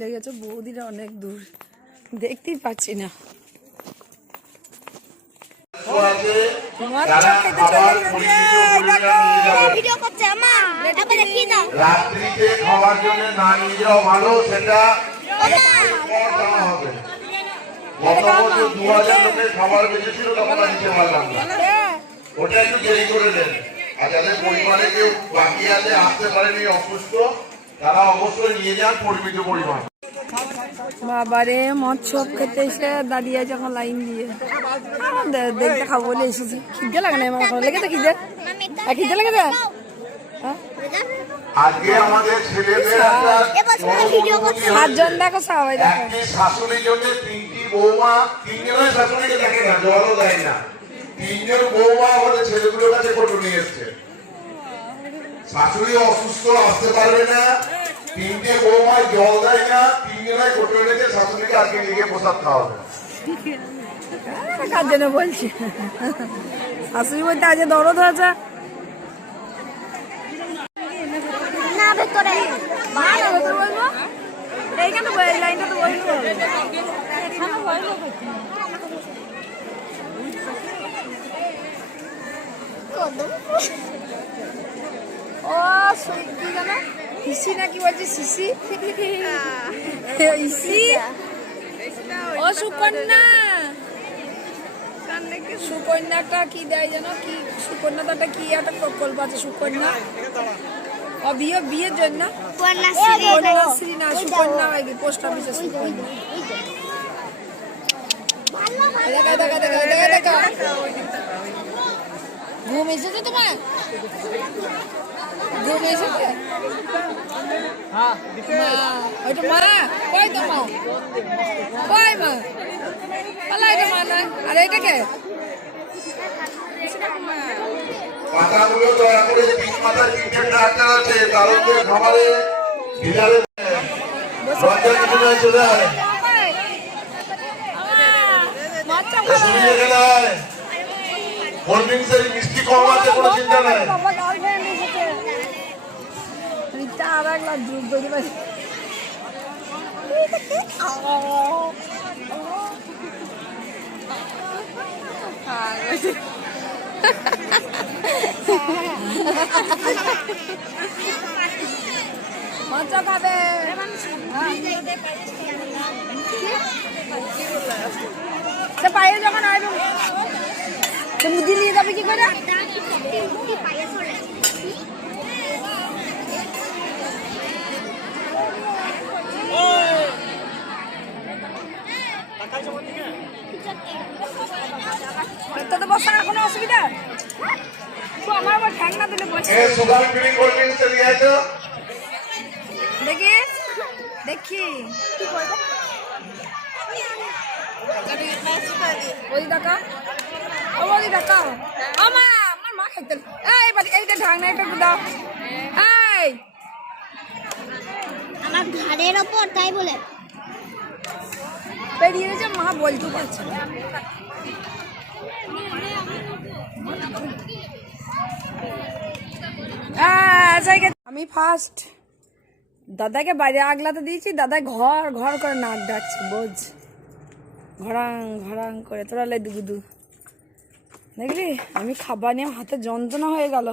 লেগেছে বৌদিরা অনেক দূর। দেখতেই পাচ্ছি না। মাছ খেতে চলে গেছে। ভিডিও করছে আমা একবার দেখিয়ে দাও। রাত্রিতে খাওয়ার জন্য না নিয়ে যাওয়া ভালো সেটা ওমা পর দেওয়া হবে গত বছর দু হাজার লোকের খাবার বেঁচেছিল তখন আর পারলাম না। ওটা একটু দেরি করে দেন। আর যাদের পরিবারে কেউ বাকি আছে আসতে পারেনি অসুস্থ তারা অবশ্যই নিয়ে যান পরিমিত পরিমাণ। বাবারে মদ সব খেতে এসে দাঁড়িয়ে আছে এখন লাইন দিয়ে। দেখতে খাব বলে এসেছি। খিদে লাগে না আমার এখন লেগেছে খিদে? আর খিদে লেগেছে হ্যাঁ? আজকে আমাদের ছেলেদের সাতজন দেখো সবাই দেখো। শাশুড়ির জন্য তিনটি বৌমা তিনজনের শাশুড়িকে দেখে না জলও দেয় না। তিনজন বৌমা আমাদের ছেলেগুলোর কাছে ফটো নিয়ে এসছে। শাশুড়ি অসুস্থ আসতে পারবে না। তিনটে বৌমা জল দেয় না তিনজনের ফটো এনেছে শাশুড়িকে আজকে নিয়ে গিয়ে প্রসাদ খাওয়াবে। কার জন্য বলছি? শাশুড়ি বলতে আজ দরদ হয়েছে। না ভেতরে। বাইরে ভেতরে বলব। এইখানে লাইনটা তো বলব। ও সই- কি জানো হিসি না কি বলছি সিসি? ও সুকন্যা। সুকন্যাটা কি দেয় জানো কি সুকন্যাটা কি একটা প্রকল্প আছে সুকন্যা? ও বিয়ে বিয়ের জন্য? কন্যাশ্রী। না সুকন্যা পোস্ট অফিসে সুকন্যা। দেখা। দেখা দেখা দেখা দেখা। ঘুম এসেছে তোমার? ঘুম এসেছে? মা ওইটা মা কই তো মা। কই মা। পালা এটা মা না আর এটা কে? দয়া করে তিন মাথার তিনটে ডাক্তার আছে তাদের খাবারে বিলারে লজ্জা কিছু নাই চলে আয়। আয়। কোল্ড ড্রিঙ্কসের মিষ্টি কম পাই খাবে সে পায়ে যখন সে মুদি নিয়ে যাবে কি করে? তোদের বসার কোনো অসুবিধা? তো আমার আবার ঠ্যাং না দিলে দেখি দেখি। ওই দেখা। ও ওই দেখা আমা আমার মা খাইতে এই বাড়ি এইটা ঢাকনা এটা দাও। এই। আমার ঘাড়ের ওপর তাই বলে। বেরিয়ে গেছে মা বলতে পারছে আহ, আমি ফার্স্ট দাদাকে বাইরে আগলাতে দিয়েছি দাদা ঘর ঘর করে নাক ডাকছে বোঝ। ঘরাং ঘরাং করে তোরা লে দুগুদু দেখলি? আমি খাবার নিয়ে হাতে যন্ত্রণা হয়ে গেল।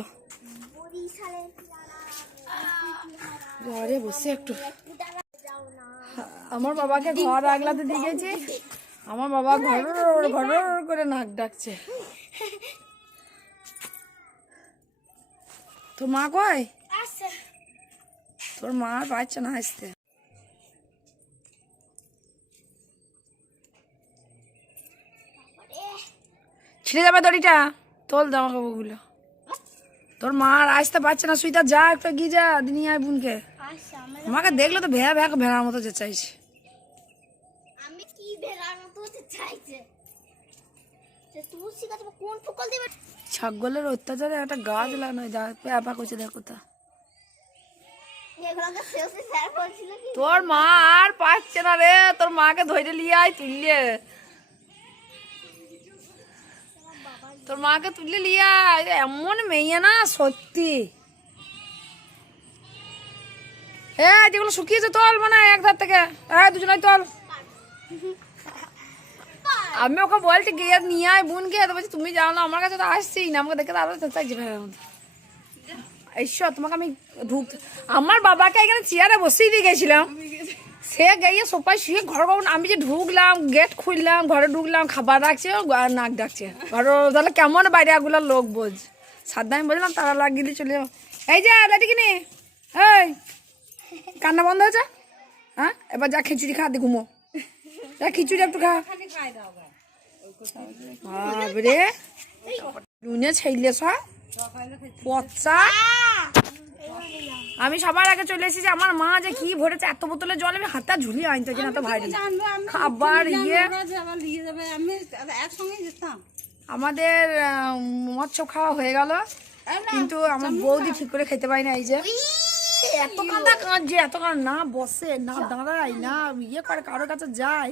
ঘরে বসে একটু। আমার বাবাকে ঘর আগলাতে দিয়ে গেছি। আমার বাবা ঘর ঘর করে নাক ডাকছে। তোর মা কয় তোর মা আর পাচ্ছে না আসতে। ছিঁড়ে যাবে দড়িটা? তোল জামা কাপড়গুলো তোর মা আর আসতে পারছে না সুইটা যা একটু গিয়ে যা নিয়ে আয় বোনকে। আমাকে দেখলে তো ভেড়া ভেড়া ভেড়ার মতো যে চাইছে। আমি কি ভেড়ার মতো ছাগলের অত্যাচারে একটা গাছ লাগানো যা প্যাপা করছে দেখো তা। তোর মা আর পাচ্ছে না রে তোর মাকে ধরে নিয়ে আয় তুললে। তোর মাকে তুলে লিয়া এমন মেয়ে না, সত্যি। হ্যাঁ যেগুলো শুকিয়েছে তোল মানে এক ধার থেকে। হ্যাঁ দুজনাই তোল। আমি ওকে বলছি গিয়ে নিয়ে আয় বোনকে। তো বলছি, তুমি জানো না, আমার কাছে তো আসছেই না। আমাকে দেখে তো আরও চাইছি ভাই ঈশ্বর তোমাকে আমি ঢুক আমার বাবাকে এখানে চেয়ারে বসিয়ে দিয়ে গেছিলাম। সে গিয়ে সোফায় শুয়ে ঘর ঘর আমি যে ঢুকলাম গেট খুললাম ঘরে ঢুকলাম খাবার রাখছে আর নাক ডাকছে। ঘর তাহলে কেমন বাইরে এগুলোর লোক বোঝ? সাদা আমি বললাম তারা লাগিয়ে দিয়ে চলে যাব এই যে লাটি কিনে এই কান্না বন্ধ হয়েছে? হ্যাঁ? এবার যা খিচুড়ি খা দি ঘুমো। যা খিচুড়ি একটু খা। বাবরে নুনে ছেলে সব। পচা। আমি সবার আগে চলে এসেছি আমার মা যে কি ভরেছে এত বোতলে জল আমি হাতটা ঝুলিয়ে আনতে কিনা এত ভারী খাবার ইয়ে। আমাদের মৎস্য খাওয়া হয়ে গেল। কিন্তু আমার বৌদি ঠিক করে খেতে পারি না এই যে। এত কাঁদা কাঁদছে এত কাঁদা না বসে না দাঁড়ায় না ইয়ে করে কারোর কাছে যায়।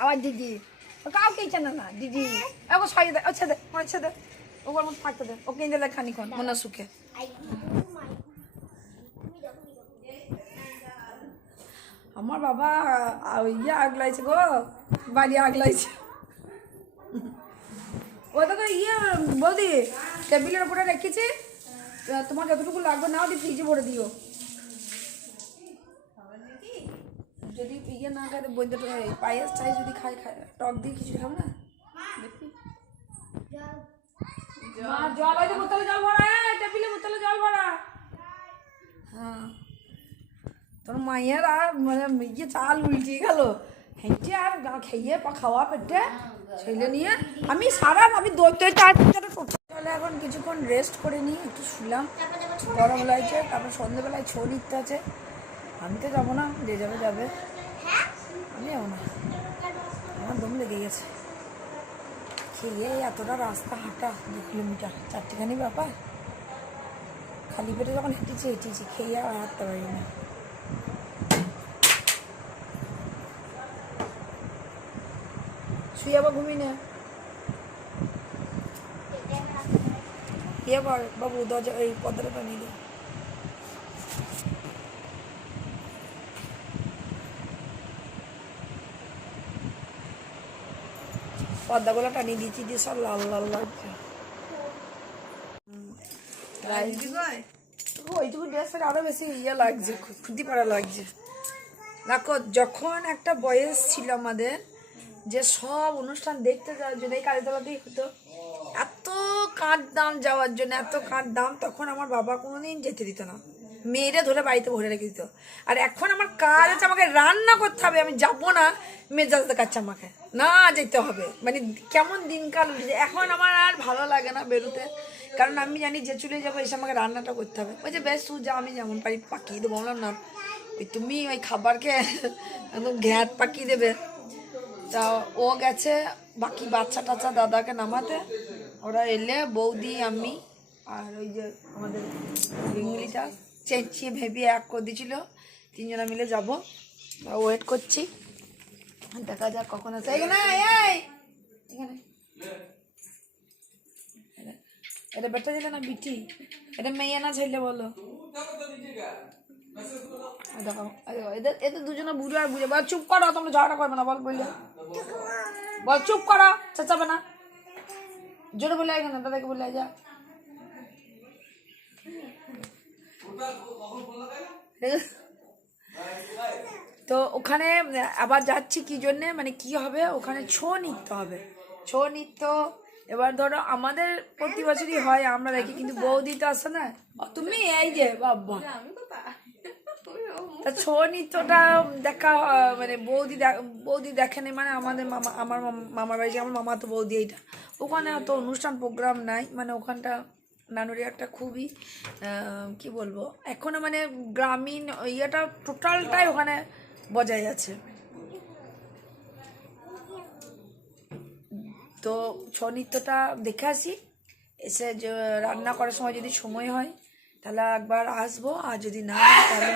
আবার দিদি ও কাউকে চেনে না দিদি। ওকে সরিয়ে দে আচ্ছা দে আচ্ছা দে ওর মতো থাকতে দে ওকে দিলে খানিক্ষণ মনে সুখে। আমার বাবা ইয়ে আগ লাগছে গো বাড়ি আগ লাগছে ওটা তো ইয়ে বৌদি টেবিলের উপরে রেখেছি। তোমার যতটুকু লাগবে নাও দি ফ্রিজে ভরে দিও। যদি ইয়ে না খায় বইতে পায়েস চাই যদি খাই খাই টক দিয়ে কিছু খাব না? দেখি। জল যে বোতলে জল ভরা টেবিলে বোতলে জল ভরা। হ্যাঁ। তোর মায়ের আর মানে ইয়ে চাল উল্টে গেল। হেঁটে আর খেয়ে পা খাওয়া পেটে ছেলে নিয়ে। আমি সারা আমি দই চার তাহলে এখন কিছুক্ষণ রেস্ট করে নিই একটু শুলাম। গরম লাগছে, তারপর সন্ধ্যেবেলায় ছৌ নিতে আছে। আমি তো যাব না, যে যাবে যাবে। আমি যাব না। আমার দম লেগে গেছে। খেয়ে এতটা রাস্তা হাঁটা, দু কিলোমিটার। চারটেখানি ব্যাপার। খালি পেটে যখন হেঁটেছি হেঁটেছি, খেয়ে আর হাঁটতে পারি না শুয়ে আবার ঘুমিয়ে নে। ইয়ে কর বাবু দরজা এই পর্দাটা টানিয়ে দে পর্দাগুলো টানিয়ে দিয়েছি দিয়ে সব লাল লাল লাগছে। ওইটুকু বেশি ইয়ে লাগছে খুঁতি পাড়া লাগছে। দেখো যখন একটা বয়স ছিল আমাদের যে সব অনুষ্ঠান দেখতে যাওয়ার জন্য, এই কালীতলাতেই হতো। এত কাঁদতাম যাওয়ার জন্য, এত কাঁদতাম তখন আমার বাবা কোনোদিন যেতে দিত না। মেয়েরা ধরে বাড়িতে ভরে রেখে দিত। আর এখন আমার কাজ আছে আমাকে রান্না করতে হবে, আমি যাব না মেজাজ দেখাচ্ছে আমাকে। না যেতে হবে। মানে কেমন দিনকাল উঠেছে। এখন আমার আর ভালো লাগে না বেরোতে। কারণ আমি জানি যে চলে যাব, এসে আমাকে রান্নাটা করতে হবে। ওই যে বেশ তুই যা আমি যেমন পারি, পাকিয়ে দেবো, বললাম, না, ওই তুমি ওই খাবারকে একদম ঘ্যাট পাকিয়ে দেবে। তা ও গেছে বাকি বাচ্চা টাচ্চা দাদাকে নামাতে। ওরা এলে বৌদি আমি আর ওই যে আমাদের বেঙ্গলিটা চেঁচিয়ে ভেবে এক করে দিয়েছিল তিনজনা মিলে যাব। ওয়েট করছি। দেখা যাক কখন আছে এখানে এখানে। এটা- বেটা ছিল না বিটি? এটা মেয়ে না ছেলে বলো? দেখো, এদের এদের দুজনে বুড়ো আর বুঝে চুপ করো তোমরা ঝগড়া করবে না বল বললে বল, চুপ করো, চেঁচাবে না। জোরে বলে এখানে দাদাকে বলে যা। তো ওখানে, আবার যাচ্ছি কি জন্যে? মানে কি হবে? ওখানে ছৌ নৃত্য হবে। ছৌ নৃত্য, এবার ধরো আমাদের প্রতি বছরই হয়, আমরা দেখি, কিন্তু বৌদি তো আসে না। তুমি এই যে, বাবা। তা ছৌ নৃত্যটা দেখা মানে বৌদি বৌদি দেখেনি মানে আমাদের মামা, আমার মামার বাড়ি আমার মামা তো বৌদি এইটা। ওখানে অত অনুষ্ঠান প্রোগ্রাম নাই মানে ওখানটা নানুরি একটা খুবই কি বলব, এখনও মানে গ্রামীণ ইয়েটা টোটালটাই ওখানে বজায় আছে। তো ছৌ নৃত্যটা দেখে আসি, এসে রান্না করার সময় যদি সময় হয়, তাহলে একবার আসব, আর যদি না তাহলে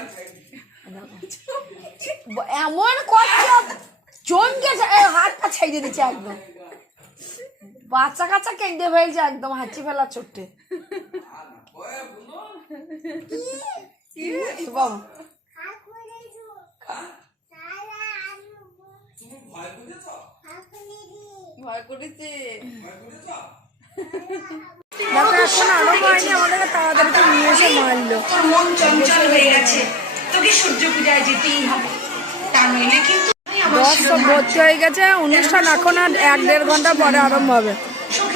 এমন করছ চমকে হাতটা ছেড়ে দিচ্ছে একদম। বাচ্চা কাচ্চা কেঁদে ফেলছে একদম হাঁচি ফেলা ভয় করেছে। এখন আমাদেরকে তাড়াতাড়ি নিয়ে এসে মারলো। মন চঞ্চল হয়ে গেছে। তোকে সূর্য পূজায় যেতেই হবে তা নইলে কিন্তু আমি দশ সব হয়ে গেছে অনুষ্ঠান এখন আর এক দেড় ঘণ্টা পরে আরম্ভ হবে।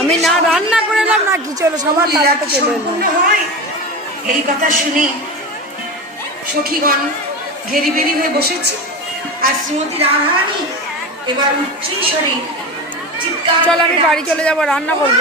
আমি না রান্না করে এলাম না কিছু হলো সবার তাড়াতে চলে এই কথা শুনে সখীগণ ঘেরি বেরি হয়ে বসেছি আর শ্রীমতী রাধারানী এবার উচ্চ স্বরে চিৎকার চল আমি বাড়ি চলে যাব রান্না করব।